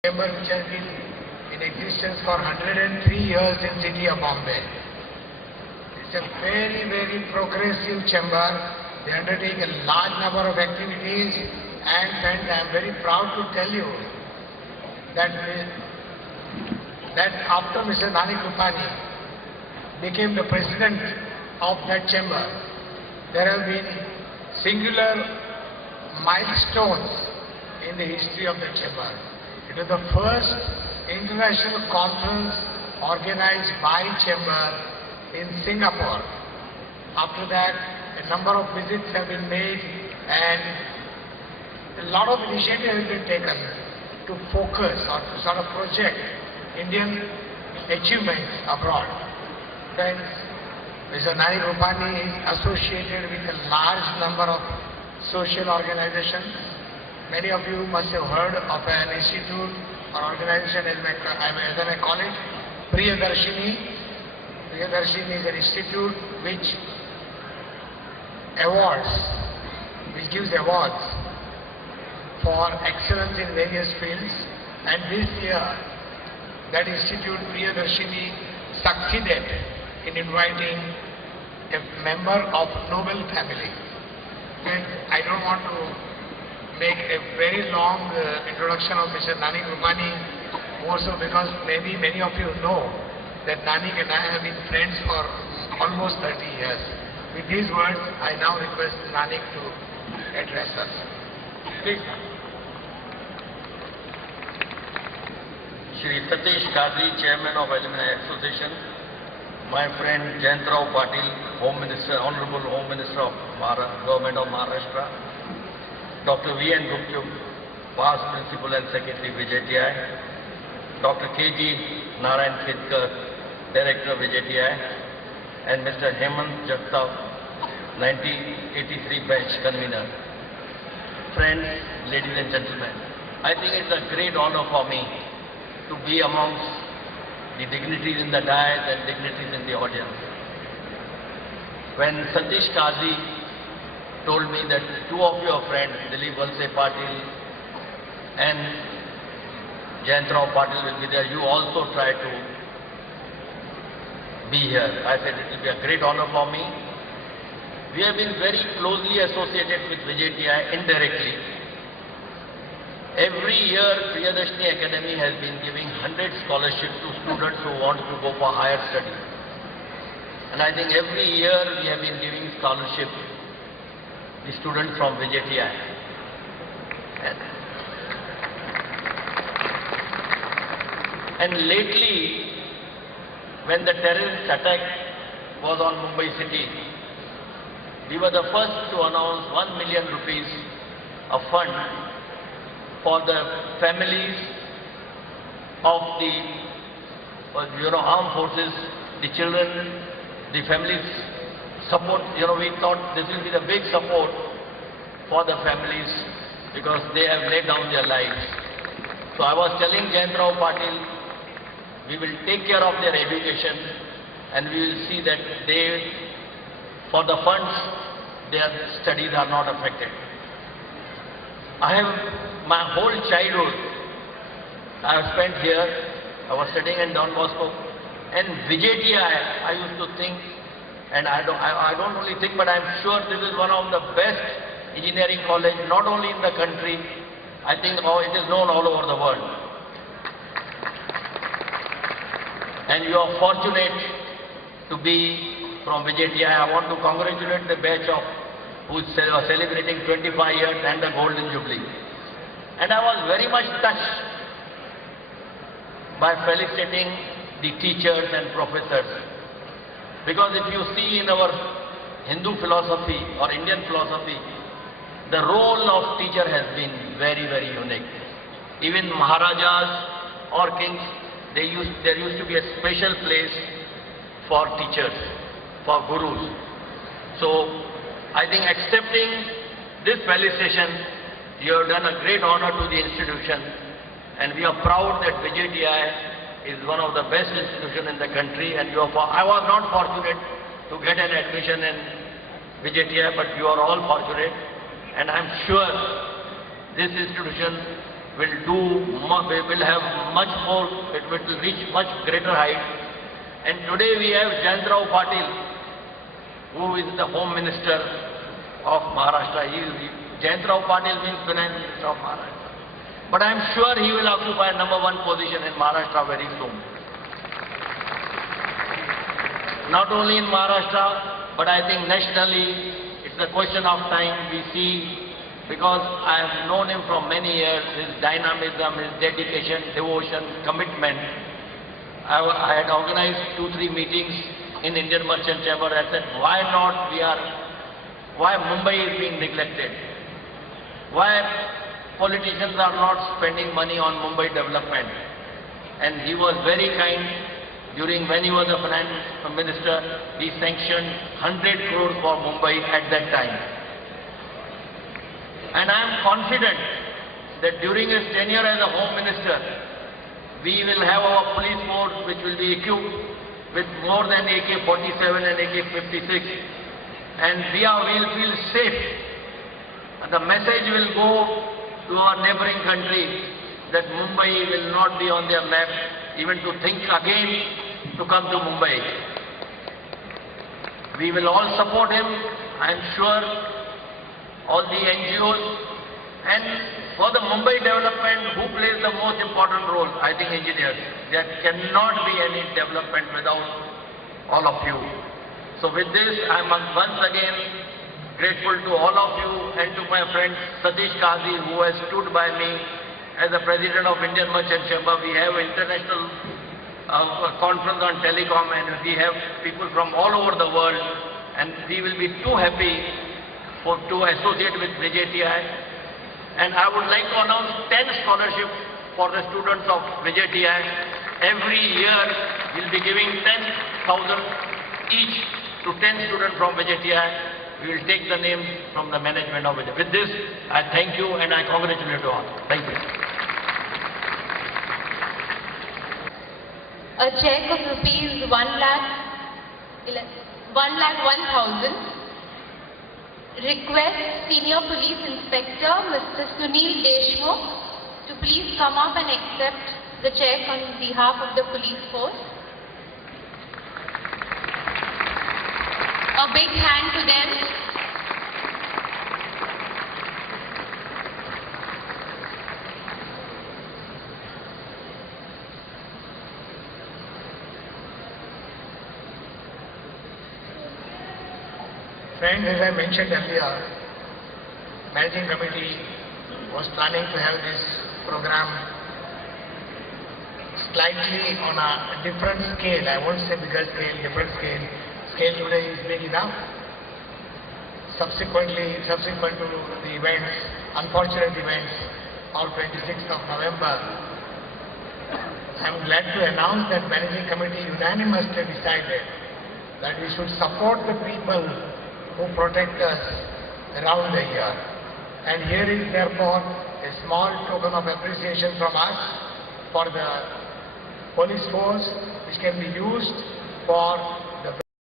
chamber which has been in existence for 103 years in city of Bombay. It's a very, very progressive chamber. They undertake a large number of activities, and friends, I am very proud to tell you that after Mr. Nanik Rupani became the president of that chamber, there have been singular milestones in the history of the chamber. It was the first international conference organized by chamber in Singapore. After that, a number of visits have been made and a lot of initiative has been taken to focus or to sort of project Indian achievements abroad. Friends, Mr. Nanik Rupani is associated with a large number of social organizations. Many of you must have heard of an institute or organization, as I call it, Priyadarshini. Priyadarshini is an institute which gives awards for excellence in various fields. And this year, that institute, Priyadarshini, succeeded in inviting a member of noble family. And I don't want to make a very long introduction of Mr. Nanik Rupani, more so because maybe many of you know that Nanik and I have been friends for almost 30 years. With these words, I now request Nanik to address us. Please. Shri Satish Kadri, Chairman of Alumni Association, my friend Jayant Rao Patil, Home Minister, Honorable Home Minister of Government of Maharashtra, Dr. V.N. Gupta, Past Principal and Secretary, VJTI, Dr. K.G. Narayan Khidkar, Director, VJTI, and Mr. Hemant Jagtap, 1983 batch convener. Friends, ladies and gentlemen, I think it's a great honor for me to be amongst the dignitaries in the dais and dignitaries in the audience. When Satish Kadri told me that two of your friends, Dilip Valse Patil and Jayant Rao Patil will be there, you also try to be here. I said it will be a great honor for me. We have been very closely associated with VJTI indirectly. Every year, Priyadarshini Academy has been giving 100 scholarships to students who want to go for higher study. And I think every year we have been giving scholarships the students from VJTI. And lately, when the terrorist attack was on Mumbai city, we were the first to announce 1 million rupees a fund for the families of the armed forces, the children, the families. Support, we thought this will be the big support for the families because they have laid down their lives. So I was telling Jayant Rao Patil, we will take care of their education and we will see that for the funds, their studies are not affected. I have my whole childhood, I have spent here. I was studying in Don Bosco, and VJTI, I used to think, and I don't only think, but I'm sure this is one of the best engineering college, not only in the country, I think it is known all over the world. And you are fortunate to be from VJTI. I want to congratulate the batch of who is celebrating 25 years and the Golden Jubilee. And I was very much touched by felicitating the teachers and professors. Because if you see in our Hindu philosophy or Indian philosophy, the role of teacher has been very, very unique. Even Maharajas or kings, there used to be a special place for teachers, for gurus. So I think accepting this felicitation, you have done a great honor to the institution, and we are proud that VJTI is one of the best institutions in the country, and I was not fortunate to get an admission in VJTI, but you are all fortunate, and I'm sure this institution will have much more, it will reach much greater height. And today we have Jayantrao Patil, who is the Home Minister of Maharashtra. Jayantrao Patil means Finance Minister of Maharashtra. But I am sure he will occupy #1 position in Maharashtra very soon. Not only in Maharashtra, but I think nationally, it's a question of time. We see, because I have known him for many years, his dynamism, his dedication, devotion, commitment. I had organized 2-3 meetings in Indian Merchant Chamber. I said, why Mumbai is being neglected? Why politicians are not spending money on Mumbai development? And he was very kind. When he was a finance minister, he sanctioned 100 crores for Mumbai at that time. And I am confident that during his tenure as a Home Minister, we will have our police force which will be equipped with more than AK-47 and AK-56. And we will feel safe. And the message will go to our neighboring countries that Mumbai will not be on their map, even to think again to come to Mumbai. We will all support him, I am sure, all the NGOs. And for the Mumbai development, who plays the most important role? I think engineers. There cannot be any development without all of you. So with this, I am once again grateful to all of you and to my friend Satish Kazi, who has stood by me as the President of Indian Merchant Chamber. We have international conference on telecom, and we have people from all over the world, and we will be too happy to associate with VJTI. And I would like to announce 10 scholarships for the students of VJTI. Every year we will be giving 10,000 each to 10 students from VJTI. We will take the names from the management of VJTI. With this, I thank you and I congratulate you all. Thank you. A check of rupees 1,01,000. Request Senior Police Inspector Mr. Sunil Deshmukh to please come up and accept the check on behalf of the police force. A big hand to them. Friends, as I mentioned earlier, Managing Committee was planning to have this program slightly on a different scale. I won't say bigger scale, different scale. Scale today is big enough. Subsequent to the events, unfortunate events of 26th of November, I am glad to announce that Managing Committee unanimously decided that we should support the people who protect us around the year. And here is therefore a small token of appreciation from us for the police force, which can be used for